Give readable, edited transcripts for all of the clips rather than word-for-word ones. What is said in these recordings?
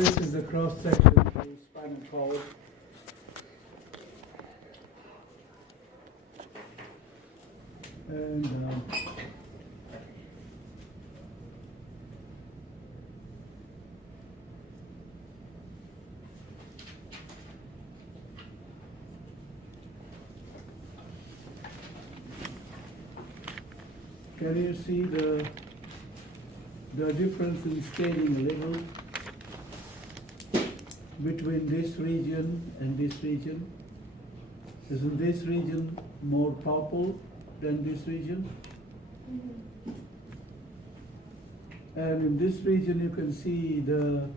This is the cross section of the spinal cord. And can you see the difference in scaling level between this region and this region? Isn't this region more purple than this region? Mm-hmm. And in this region you can see the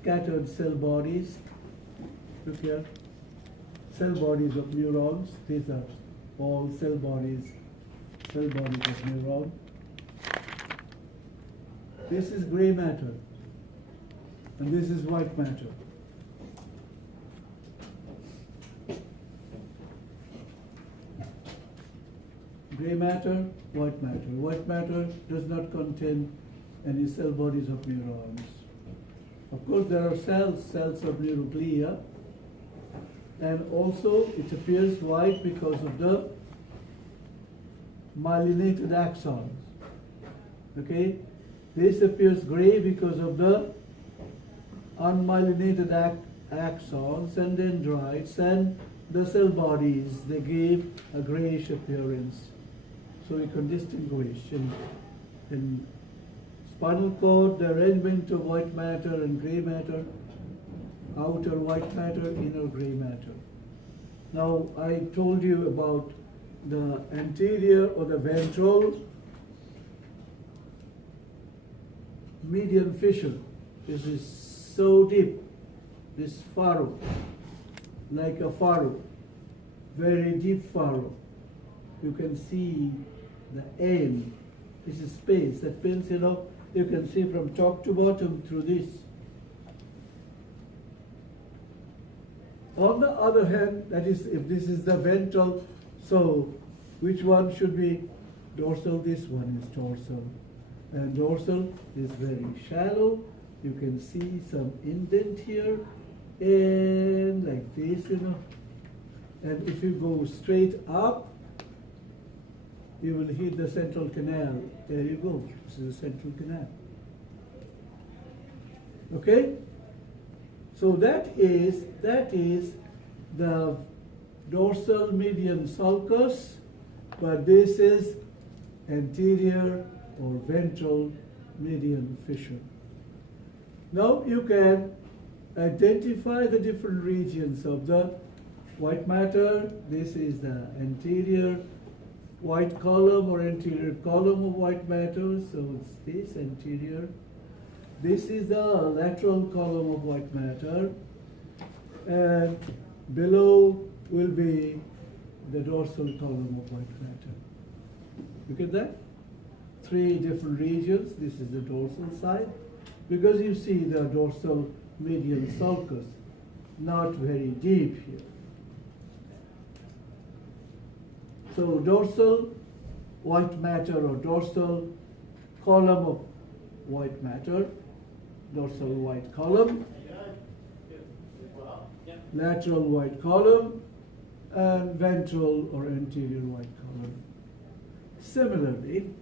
scattered cell bodies. Look here. Cell bodies of neurons. These are all cell bodies of neuron. This is gray matter. And this is white matter. Gray matter, white matter. White matter does not contain any cell bodies of neurons. Of course, there are cells of neuroglia, and also it appears white because of the myelinated axons. Okay? This appears gray because of the unmyelinated axons and dendrites and the cell bodies. They gave a grayish appearance. So you can distinguish in spinal cord the arrangement of white matter and gray matter, outer white matter, inner gray matter. Now I told you about the anterior or the ventral median fissure. This is so deep, this furrow, like a furrow, very deep furrow. You can see the end. This is space, that pencil, you can see from top to bottom through this. On the other hand, that is, if this is the ventral, so which one should be dorsal? This one is dorsal. And dorsal is very shallow. You can see some indent here, and like this, And if you go straight up, you will hit the central canal. There you go. This is the central canal. Okay? So that is the dorsal median sulcus, but this is anterior or ventral median fissure. Now you can identify the different regions of the white matter. This is the anterior white column or anterior column of white matter, so it's this anterior. This is the lateral column of white matter, and below will be the dorsal column of white matter. Look at that. 3 different regions. This is the dorsal side, because you see the dorsal median sulcus, not very deep here. So dorsal white matter or dorsal column of white matter, dorsal white column, lateral white column, and ventral or anterior white column. Similarly,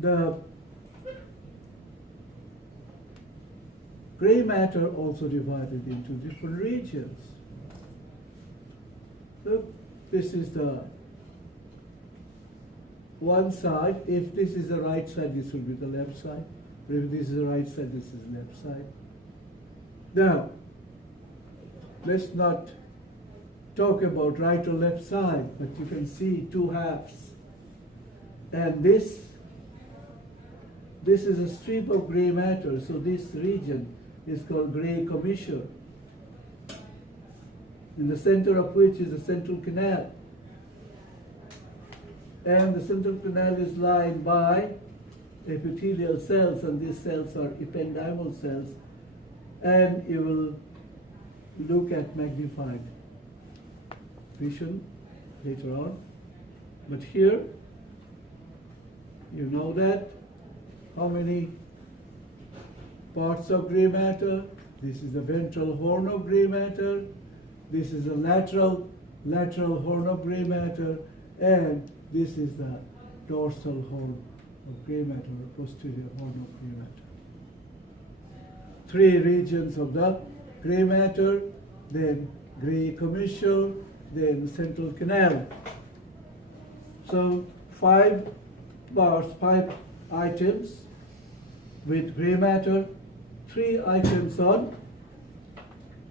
the gray matter also divided into different regions. So this is the one side. If this is the right side, this will be the left side. If this is the right side, this is the left side. Now, let's not talk about right or left side, but you can see 2 halves. And this is a strip of gray matter, so this region is called gray commissure, in the center of which is the central canal. And the central canal is lined by epithelial cells, and these cells are ependymal cells. And you will look at magnified vision later on. But here, you know that how many parts of gray matter. This is the ventral horn of gray matter. This is the lateral horn of gray matter, and this is the dorsal horn of gray matter, or posterior horn of gray matter. Three regions of the gray matter, then gray commissure, then central canal. So 5 bars, 5 items with gray matter, 3 items on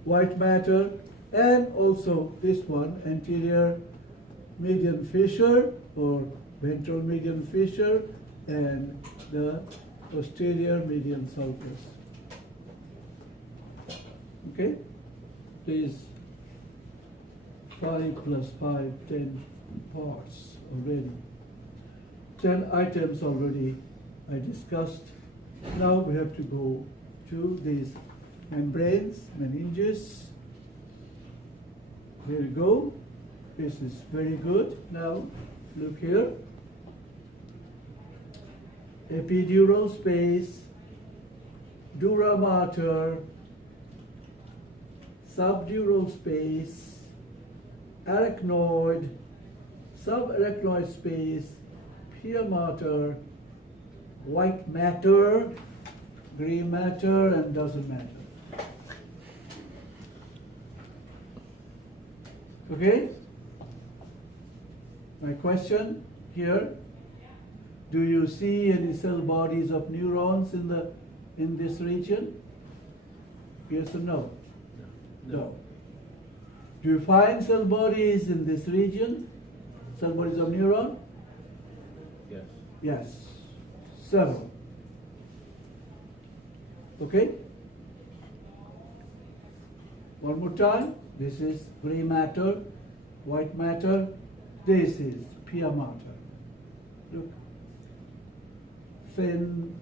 white matter, and also this one, anterior median fissure or ventral median fissure, and the posterior median sulcus. Okay? Please, 5 plus 5, 10 parts already. 10 items already I discussed. Now we have to go to these membranes, meninges. There you go. This is very good. Now look here. Epidural space, dura mater, subdural space, arachnoid, subarachnoid space, pia mater, white matter, gray matter, and dorsal matter. Okay? My question here, do you see any cell bodies of neurons in this region? Yes or no? No. Do you find cell bodies in this region? Cell bodies of neuron? Yes. Yes. Several. Okay? One more time. This is gray matter, white matter. This is pia mater. Look. Thin,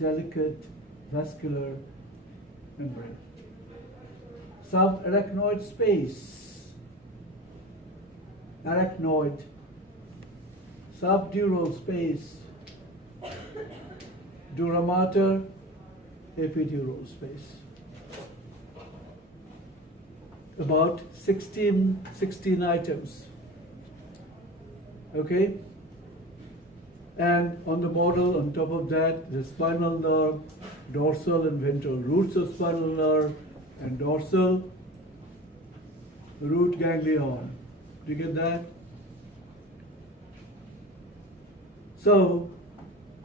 delicate, vascular membrane. Subarachnoid space, arachnoid, subdural space, dura mater, epidural space. About 16 items. Okay? And on the model, on top of that, the spinal nerve, dorsal and ventral roots of spinal nerve, and dorsal root ganglion. Do you get that? So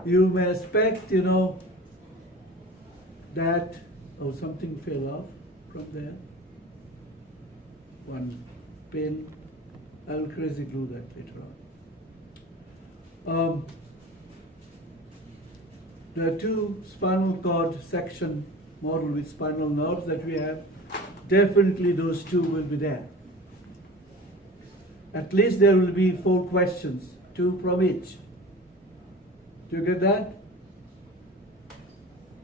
you may expect, that something fell off from there. One pin. I'll crazy glue that later on. The 2 spinal cord section model with spinal nerves that we have, definitely those 2 will be there. At least there will be 4 questions, 2 from each. Do you get that?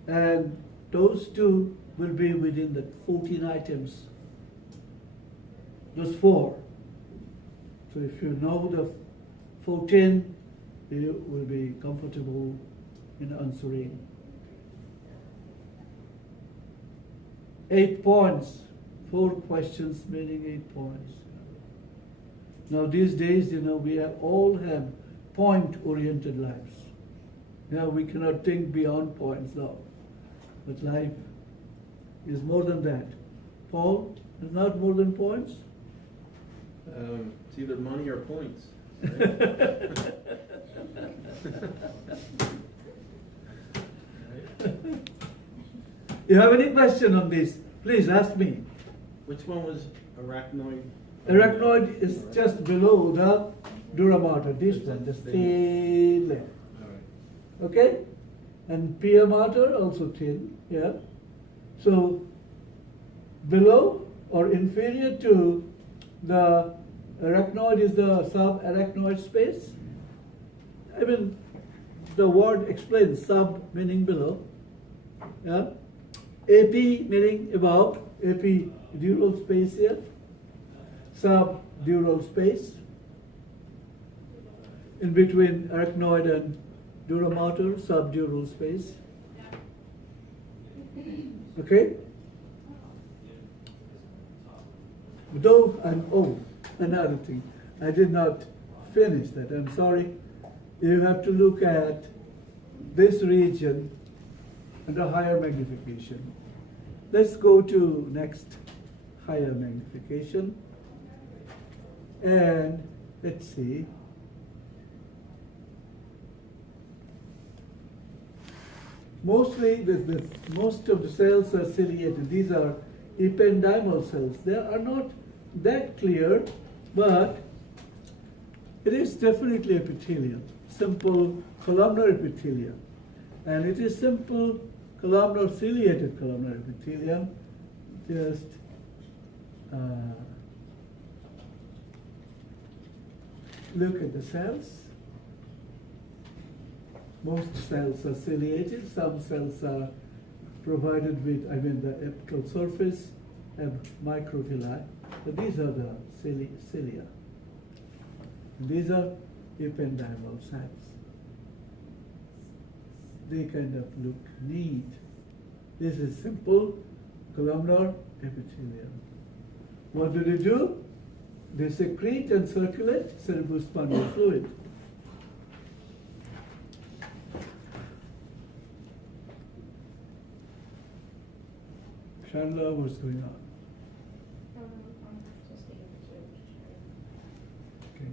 And those 2 will be within the 14 items. Those 4. So if you know the 14, you will be comfortable in answering. 8 points, 4 questions meaning 8 points. Now these days, we all have point-oriented lives. Now we cannot think beyond points now. But life is more than that. Paul, is not more than points? It's either money or points. You have any question on this? Please ask me. Which one was arachnoid? Arachnoid is just below the dura mater. This one, just thin layer. All right. Okay? And pia mater also thin. Yeah. So below or inferior to the arachnoid is the subarachnoid space. I mean, the word explains sub meaning below. Yeah. Epi meaning above, epidural space here, subdural space. In between arachnoid and dura mater, subdural space. Okay? Though, another thing, I did not finish that, I'm sorry. You have to look at this region under higher magnification. Let's go to next higher magnification. And let's see. Mostly, most of the cells are ciliated. These are ependymal cells. They are not that clear, but it is definitely epithelium, simple columnar epithelium. And it is simple columnar, ciliated columnar epithelium. Just look at the cells. Most cells are ciliated, some cells are provided with, the apical surface have microvilli, but these are the cilia. And these are ependymal cells. They kind of look neat. This is simple columnar epithelium. What do they do? They secrete and circulate cerebrospinal fluid. Chandler, what's going on? Okay.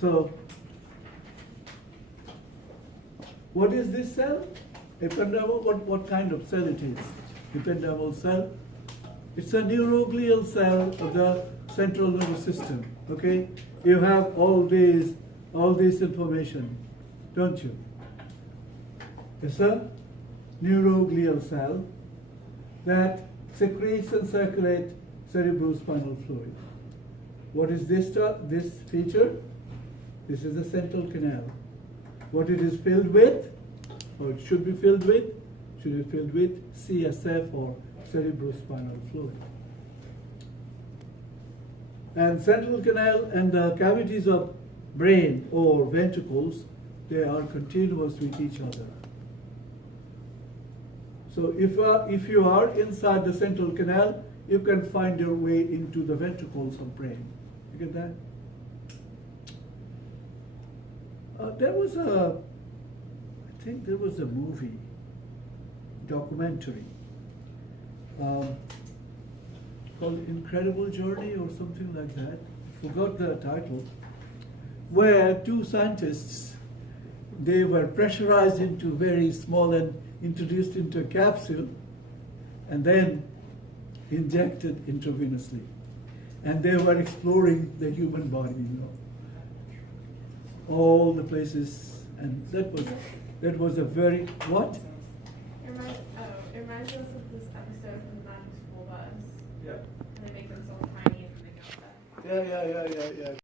So, what is this cell? Ependymal, what kind of cell it is? Ependymal cell. It's a neuroglial cell of the central nervous system. Okay? You have all this information, don't you? It's a neuroglial cell that secretes and circulates cerebrospinal fluid. What is this feature? This is the central canal. What it is filled with, or it should be filled with, CSF or cerebrospinal fluid. And central canal and the cavities of brain or ventricles, they are continuous with each other. So if you are inside the central canal, you can find your way into the ventricles of brain. You get that? There was a movie, documentary, called Incredible Journey or something like that. I forgot the title. Where two scientists, they were pressurized into very small and introduced into a capsule and then injected intravenously. And they were exploring the human body, all the places, and that was a very, what? It reminds us of this episode from the Magic School Bus. Yeah. And they make them so tiny and then they go back. Yeah.